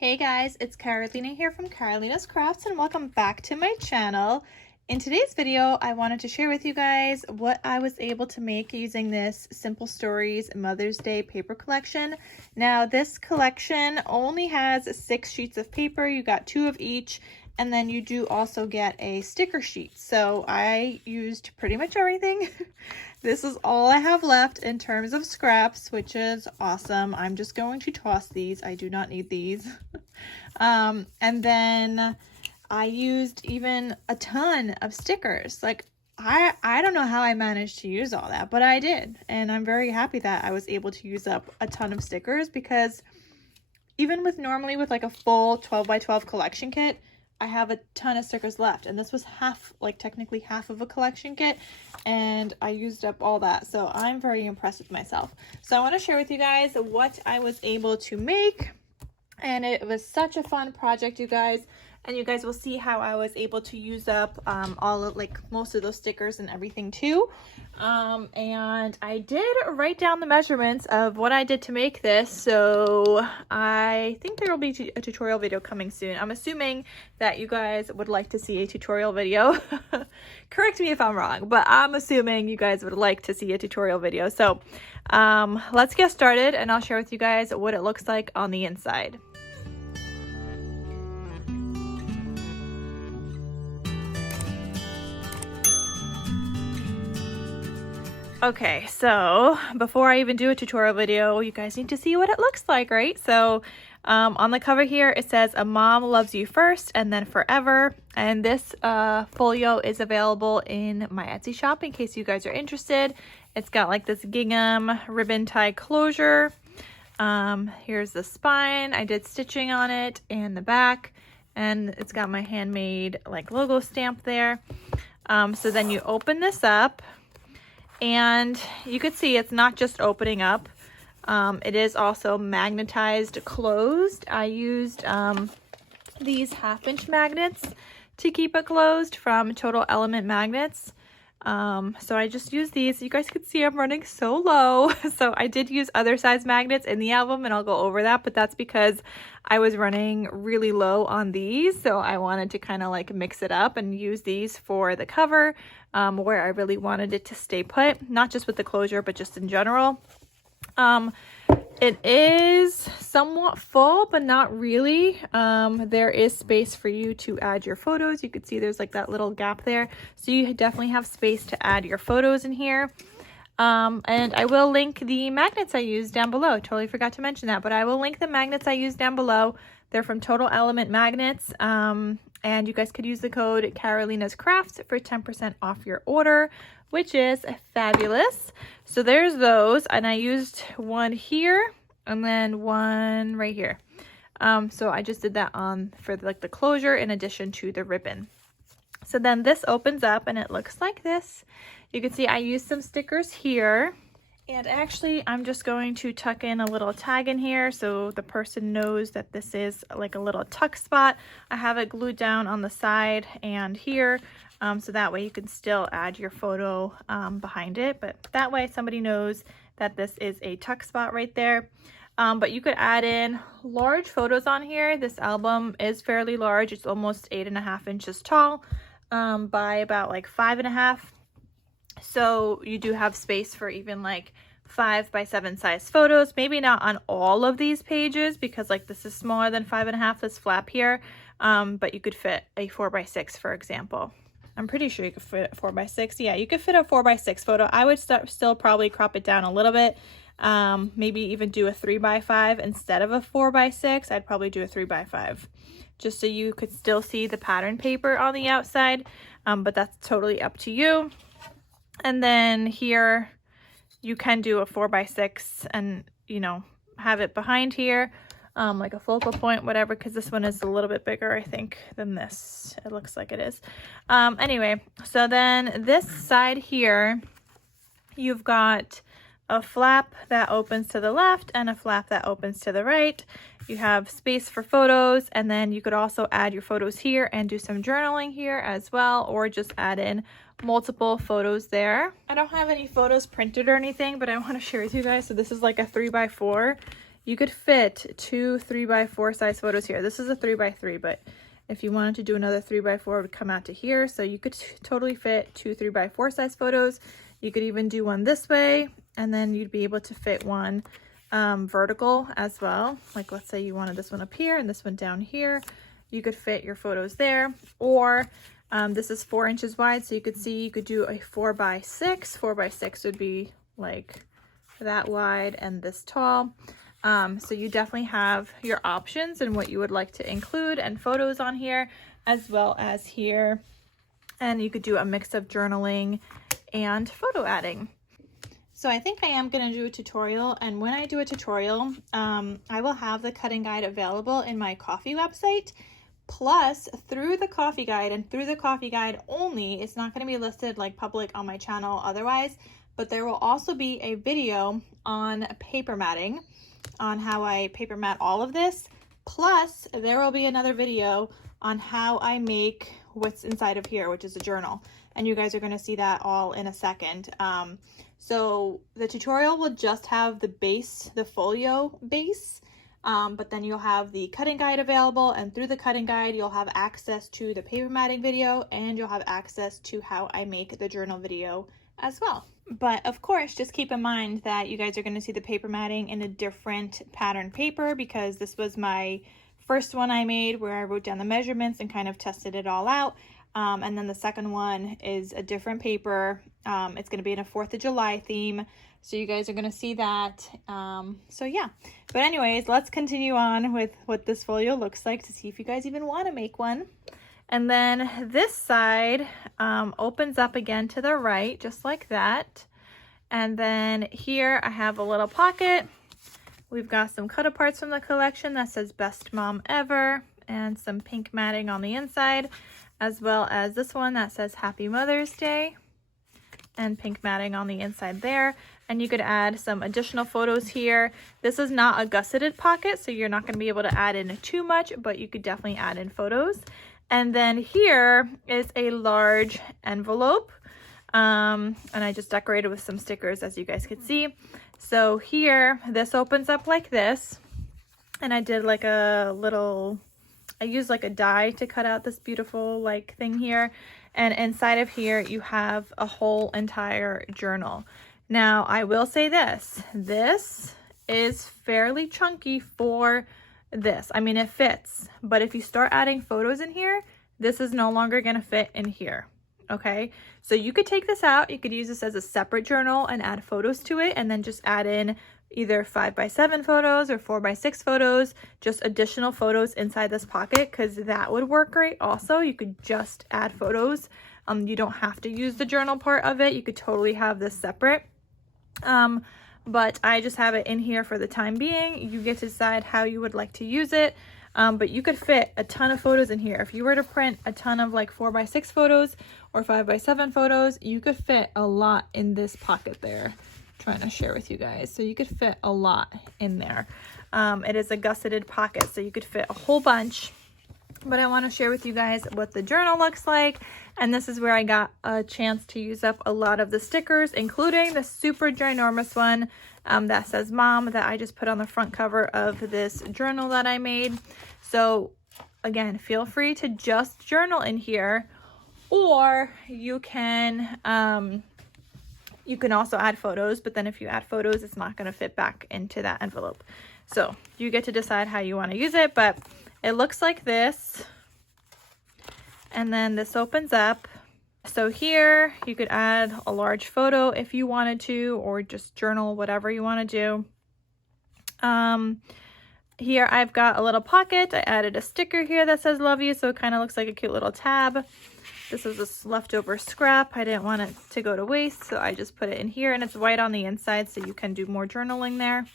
Hey guys, it's Carolina here from KarolinasKrafts and welcome back to my channel. In today's video, I wanted to share with you guys what I was able to make using this Simple Stories Mother's Day paper collection. Now this collection only has 6 sheets of paper. You got 2 of each, and then you do also get a sticker sheet. So I used pretty much everything. This is all I have left in terms of scraps, which is awesome. I'm just going to toss these. I do not need these. And then I used even a ton of stickers. Like I don't know how I managed to use all that, but I did. And I'm very happy that I was able to use up a ton of stickers, because even with normally with like a full 12 by 12 collection kit, I have a ton of stickers left, and this was half, like technically half of a collection kit, and I used up all that. So I'm very impressed with myself. So I want to share with you guys what I was able to make, and it was such a fun project, you guys. And you guys will see how I was able to use up all of, like, most of those stickers and everything too. And I did write down the measurements of what I did to make this, so I think there will be a tutorial video coming soon. I'm assuming that you guys would like to see a tutorial video. Correct me if I'm wrong, but I'm assuming you guys would like to see a tutorial video. So let's get started, and I'll share with you guys what it looks like on the inside. Okay, so before I even do a tutorial video, you guys need to see what it looks like, right? So on the cover here, it says, "A mom loves you first and then forever." And this folio is available in my Etsy shop in case you guys are interested. It's got like this gingham ribbon tie closure. Here's the spine. I did stitching on it, and the back, and it's got my handmade like logo stamp there. So then you open this up, and you could see it's not just opening up. It is also magnetized closed. I used these 1/2-inch magnets to keep it closed from Total Element Magnets. So I just used these. You guys could see I'm running so low. So I did use other size magnets in the album, and I'll go over that, but that's because I was running really low on these. So I wanted to kind of like mix it up and use these for the cover, where I really wanted it to stay put, not just with the closure, but just in general. It is somewhat full, but not really. There is space for you to add your photos. You could see there's like that little gap there. So you definitely have space to add your photos in here. And I will link the magnets I used down below. Totally forgot to mention that, but I will link the magnets I used down below. They're from Total Element Magnets. And you guys could use the code KarolinasKrafts for 10% off your order, which is fabulous. So there's those, and I used one here and then one right here. So I just did that on for like the closure in addition to the ribbon. So then this opens up and it looks like this. You can see I used some stickers here. And actually, I'm just going to tuck in a little tag in here so the person knows that this is like a little tuck spot. I have it glued down on the side and here, so that way you can still add your photo behind it. But that way somebody knows that this is a tuck spot right there. But you could add in large photos on here. This album is fairly large. It's almost 8.5 inches tall by about like 5.5. So you do have space for even like 5 by 7 size photos. Maybe not on all of these pages, because like this is smaller than 5.5, this flap here. But you could fit a 4 by 6, for example. I'm pretty sure you could fit a 4 by 6. Yeah, you could fit a 4 by 6 photo. I would still probably crop it down a little bit. Maybe even do a 3 by 5 instead of a 4 by 6. I'd probably do a 3 by 5, just so you could still see the pattern paper on the outside. But that's totally up to you. And then here you can do a 4 by 6 and, you know, have it behind here, like a focal point, whatever, because this one is a little bit bigger, I think, than this. It looks like it is. Anyway, so then this side here, you've got a flap that opens to the left and a flap that opens to the right. You have space for photos, and then you could also add your photos here and do some journaling here as well, or just add in multiple photos there. I don't have any photos printed or anything, but I want to share with you guys. So this is like a 3 by 4. you could fit 2 3x4 size photos here. This is a 3x3, but if you wanted to do another 3x4, it would come out to here. So you could totally fit 2 3x4 size photos. You could even do one this way, and then you'd be able to fit one vertical as well. Like let's say you wanted this one up here and this one down here. You could fit your photos there. Or this is 4 inches wide, so you could see you could do a 4x6. 4x6 would be like that wide and this tall. So you definitely have your options and what you would like to include and photos on here, as well as here. And you could do a mix of journaling and photo adding. So I think I am going to do a tutorial, and when I do a tutorial, I will have the cutting guide available in my coffee website. Plus, through the coffee guide and through the coffee guide only, it's not going to be listed like public on my channel otherwise, but there will also be a video on paper matting, on how I paper mat all of this. Plus, there will be another video on how I make what's inside of here, which is a journal. And you guys are going to see that all in a second. So the tutorial will just have the base, the folio base, but then you'll have the cutting guide available, and through the cutting guide, you'll have access to the paper matting video, and you'll have access to how I make the journal video as well. But of course, just keep in mind that you guys are going to see the paper matting in a different pattern paper, because this was my first one I made where I wrote down the measurements and kind of tested it all out. And then the second one is a different paper. It's going to be in a 4th of July theme. So you guys are going to see that. So yeah, but anyways, let's continue on with what this folio looks like to see if you guys even want to make one. And then this side opens up again to the right, just like that. And then here I have a little pocket. We've got some cut aparts from the collection that says Best Mom Ever, and some pink matting on the inside, as well as this one that says Happy Mother's Day, and pink matting on the inside there. And you could add some additional photos here. This is not a gusseted pocket, so you're not going to be able to add in too much, but you could definitely add in photos. And then here is a large envelope, and I just decorated with some stickers, as you guys can see. So here, this opens up like this, and I did like a little, I used like a die to cut out this beautiful like thing here. And inside of here, you have a whole entire journal. Now, I will say this is fairly chunky for this. I mean, it fits, but if you start adding photos in here, this is no longer going to fit in here. Okay, so you could take this out, you could use this as a separate journal and add photos to it, and then just add in either 5x7 photos or 4x6 photos, just additional photos inside this pocket, because that would work great. Also, you could just add photos. You don't have to use the journal part of it. You could totally have this separate. But I just have it in here for the time being. You get to decide how you would like to use it. But you could fit a ton of photos in here. If you were to print a ton of like 4x6 photos or 5x7 photos, you could fit a lot in this pocket there. I'm trying to share with you guys. So you could fit a lot in there. It is a gusseted pocket, so you could fit a whole bunch. But I want to share with you guys what the journal looks like. And this is where I got a chance to use up a lot of the stickers, including the super ginormous one that says Mom, that I just put on the front cover of this journal that I made. So again, feel free to just journal in here, or you can also add photos, but then if you add photos, it's not going to fit back into that envelope. So you get to decide how you want to use it, but it looks like this. And then this opens up. So here you could add a large photo if you wanted to, or just journal, whatever you want to do. Here I've got a little pocket. I added a sticker here that says love you, so it kind of looks like a cute little tab. This is a leftover scrap. I didn't want it to go to waste, so I just put it in here, and it's white on the inside, so you can do more journaling there.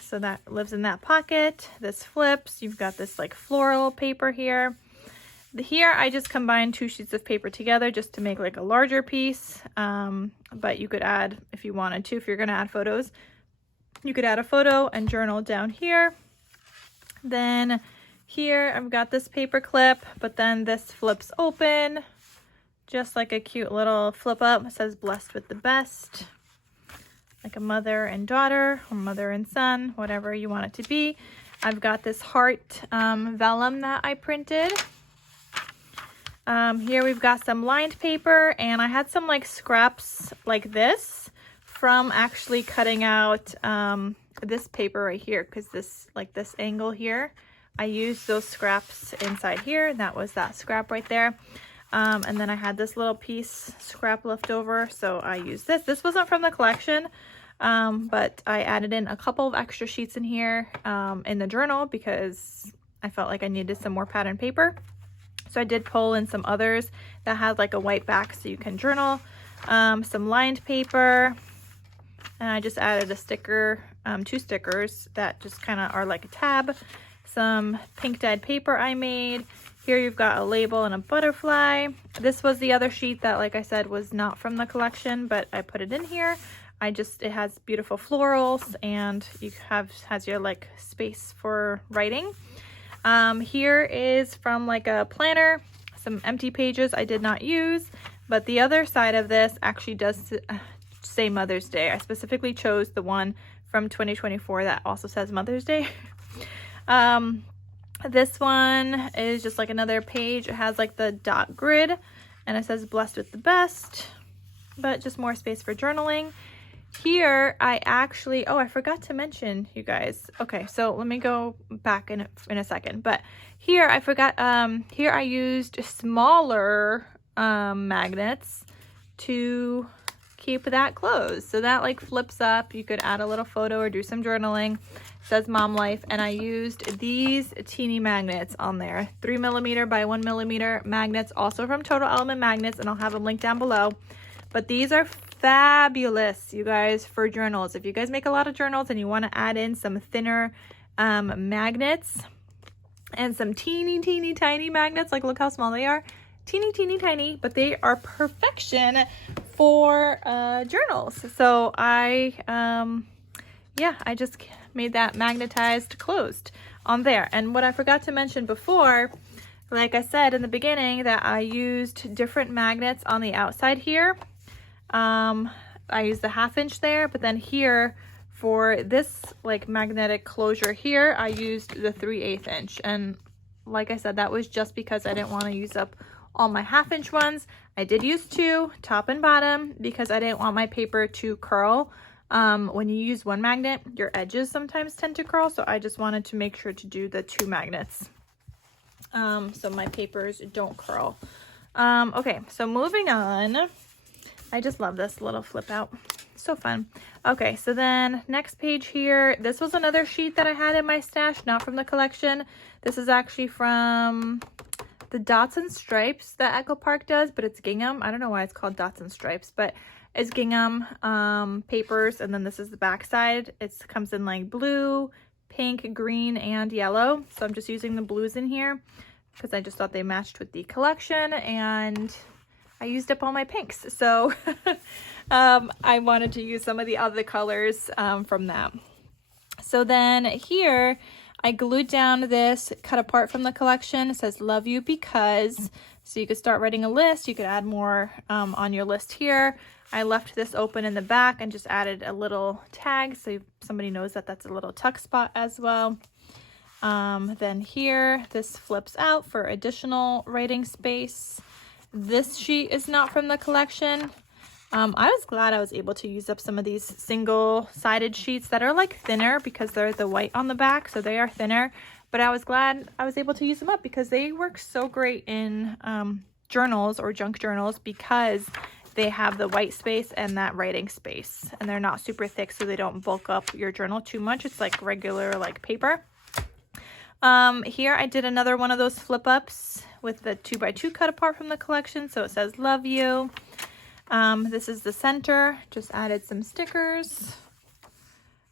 So that lives in that pocket. This flips. You've got this like floral paper here. Here I just combined 2 sheets of paper together just to make like a larger piece. But you could add, if you wanted to, if you're going to add photos, you could add a photo and journal down here. Then here I've got this paper clip, but then this flips open just like a cute little flip up. It says blessed with the best. like a mother and daughter or mother and son, whatever you want it to be. I've got this heart vellum that I printed. Here we've got some lined paper, and I had some like scraps like this from actually cutting out this paper right here, because this angle here, I used those scraps inside here. That was that scrap right there. And then I had this little piece scrap left over, so I used this. This wasn't from the collection, but I added in a couple of extra sheets in here in the journal because I felt like I needed some more pattern paper. So I did pull in some others that had like a white back so you can journal, some lined paper, and I just added a sticker, 2 stickers that just kind of are like a tab, some pink dyed paper I made. Here you've got a label and a butterfly. This was the other sheet that, like I said, was not from the collection, but I put it in here. It has beautiful florals, and has your like space for writing. Here is from like a planner, some empty pages I did not use, but the other side of this actually does say Mother's Day. I specifically chose the one from 2024 that also says Mother's Day. This one is just like another page. It has like the dot grid, and it says blessed with the best, but just more space for journaling. Here I actually, oh, I forgot to mention, you guys. Okay, so let me go back in a second. But here I forgot, here I used smaller magnets to keep that closed. So that like flips up. You could add a little photo or do some journaling. It says Mom Life, and I used these teeny magnets on there, 3mm by 1mm magnets, also from Total Element Magnets, and I'll have them linked down below. But these are fabulous, you guys, for journals. If you guys make a lot of journals and you want to add in some thinner magnets and some teeny tiny magnets, like look how small they are, teeny tiny, but they are perfection for journals. So I just made that magnetized closed on there. And what I forgot to mention before, like I said in the beginning, that I used different magnets on the outside here. I used the 1/2 inch there, but then here for this like magnetic closure here, I used the 3/8 inch. And like I said, that was just because I didn't want to use up all my 1/2 inch ones. I did use 2, top and bottom, because I didn't want my paper to curl. When you use one magnet, your edges sometimes tend to curl, so I just wanted to make sure to do the 2 magnets so my papers don't curl. Okay, so moving on. I just love this little flip out. So fun. Okay, so then next page here. This was another sheet that I had in my stash, not from the collection. This is actually from the Dots and Stripes that Echo Park does, but it's gingham. I don't know why it's called Dots and Stripes, but it's gingham papers, and then this is the back side. It comes in like blue, pink, green, and yellow. So I'm just using the blues in here because I just thought they matched with the collection, and I used up all my pinks. So I wanted to use some of the other colors from that. So then here I glued down this cut apart from the collection. It says love you because, so you could start writing a list. You could add more on your list here. I left this open in the back and just added a little tag so somebody knows that that's a little tuck spot as well. Then here, this flips out for additional writing space. This sheet is not from the collection. I was glad I was able to use up some of these single-sided sheets that are like thinner because they're the white on the back, so they are thinner. But I was glad I was able to use them up because they work so great in journals or junk journals because they have the white space and that writing space, and they're not super thick, so they don't bulk up your journal too much. It's like regular like paper. Here I did another one of those flip ups with the 2x2 cut apart from the collection, so it says love you. This is the center, just added some stickers.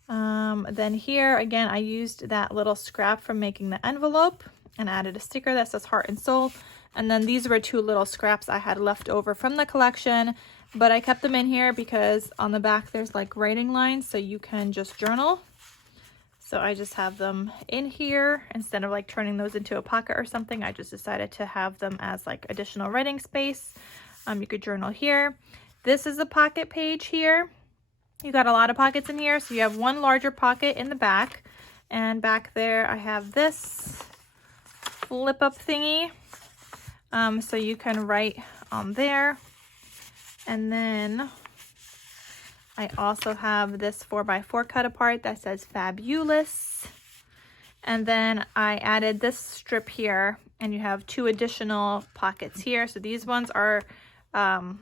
Then here again I used that little scrap from making the envelope and added a sticker that says heart and soul. And then these were 2 little scraps I had left over from the collection, but I kept them in here because on the back there's like writing lines so you can just journal. So I just have them in here instead of like turning those into a pocket or something. I just decided to have them as like additional writing space. You could journal here. This is a pocket page here. You got a lot of pockets in here. So you have one larger pocket in the back, and back there I have this flip up thingy. So you can write on there. And then I also have this 4x4 cut apart that says Fabulous. And then I added this strip here, and you have 2 additional pockets here. So these ones are,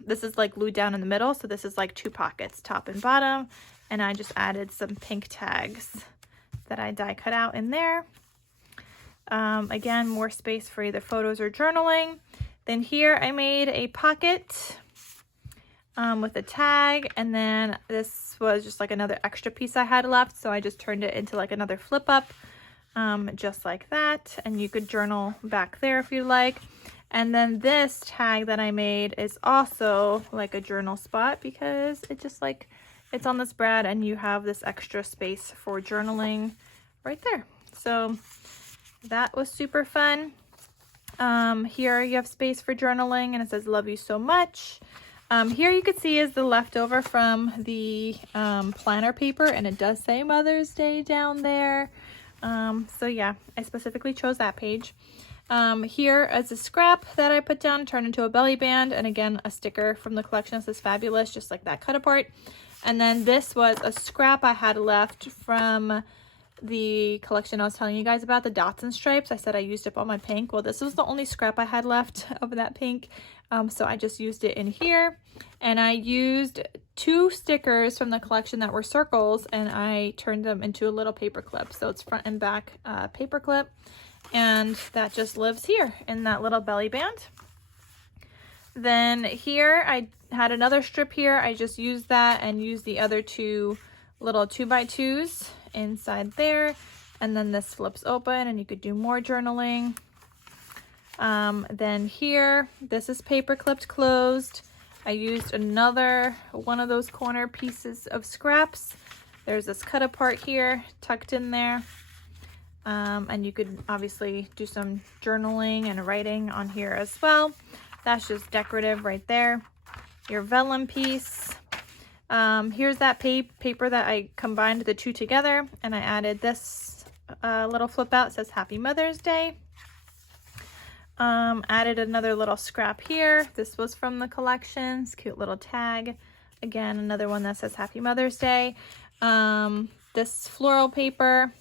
this is like glued down in the middle. So this is like 2 pockets, top and bottom. And I just added some pink tags that I die cut out in there. Again, more space for either photos or journaling. Then here I made a pocket with a tag, and then this was just like another extra piece I had left, so I just turned it into like another flip up, just like that, and you could journal back there if you like. And then this tag that I made is also like a journal spot because it just like, it's on this brad and you have this extra space for journaling right there. So that was super fun. Here you have space for journaling, and it says love you so much. Here you can see is the leftover from the planner paper, and it does say Mother's Day down there. So yeah, I specifically chose that page. Here is a scrap that I put down, turned into a belly band, and again a sticker from the collection that says Fabulous, just like that cut apart. And then this was a scrap I had left from the collection I was telling you guys about, the dots and stripes. I said I used up all my pink. Well, this was the only scrap I had left of that pink, so I just used it in here. And I used 2 stickers from the collection that were circles, and I turned them into a little paper clip. So it's front and back paper clip, and that just lives here in that little belly band. Then here I had another strip here. I just used that and used the other 2 little 2x2s inside there, and then this flips open and you could do more journaling. Then here, this is paper clipped closed. I used another one of those corner pieces of scraps. There's this cut apart here tucked in there, and you could obviously do some journaling and writing on here as well. That's just decorative right there. Your vellum piece. Here's that paper that I combined the 2 together, and I added this little flip out. It says Happy Mother's Day. Added another little scrap here. This was from the collections. Cute little tag. Again, another one that says Happy Mother's Day. This floral paper.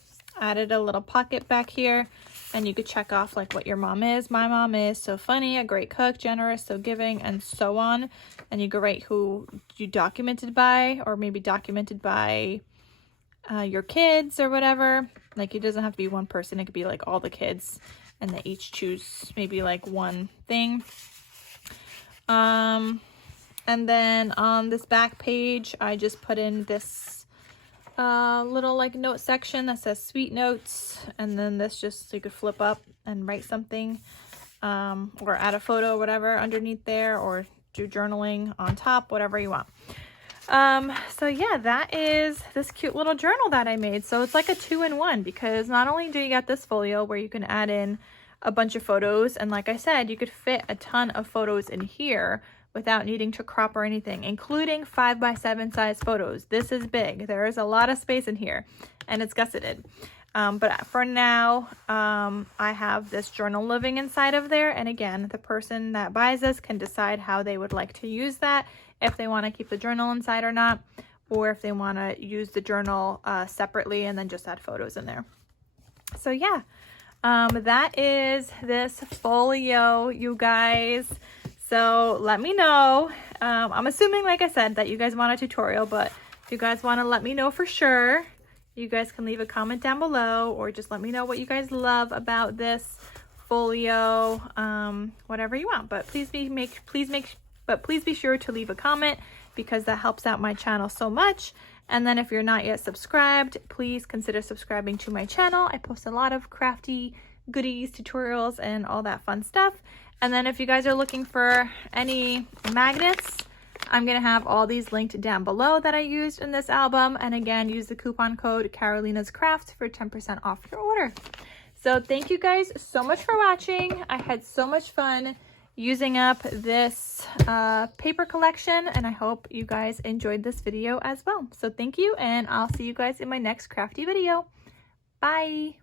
Added a little pocket back here, and you could check off like what your mom is. My mom is so funny, a great cook, generous, so giving, and so on. And you could write who you documented by, or maybe documented by your kids or whatever. Like, it doesn't have to be one person. It could be like all the kids, and they each choose maybe like one thing. And then on this back page, I just put in this little like note section that says sweet notes, and then this just, so you could flip up and write something, or add a photo or whatever underneath there, or do journaling on top, whatever you want. So yeah, that is this cute little journal that I made. So it's like a 2-in-1, because not only do you get this folio where you can add in a bunch of photos, and like I said, you could fit a ton of photos in here without needing to crop or anything, including 5x7 size photos. This is big. There is a lot of space in here, and it's gusseted. But for now, I have this journal living inside of there. And again, the person that buys this can decide how they would like to use that, if they want to keep the journal inside or not, or if they want to use the journal separately and then just add photos in there. So yeah, that is this folio, you guys. So let me know. I'm assuming, like I said, that you guys want a tutorial, but if you guys want to let me know for sure, you guys can leave a comment down below, or just let me know what you guys love about this folio, whatever you want. But please be sure to leave a comment, because that helps out my channel so much. And then if you're not yet subscribed, please consider subscribing to my channel. I post a lot of crafty goodies, tutorials, and all that fun stuff. And then if you guys are looking for any magnets, I'm going to have all these linked down below that I used in this album. And again, use the coupon code KarolinasKrafts for 10% off your order. So thank you guys so much for watching. I had so much fun using up this paper collection, and I hope you guys enjoyed this video as well. So thank you, and I'll see you guys in my next crafty video. Bye!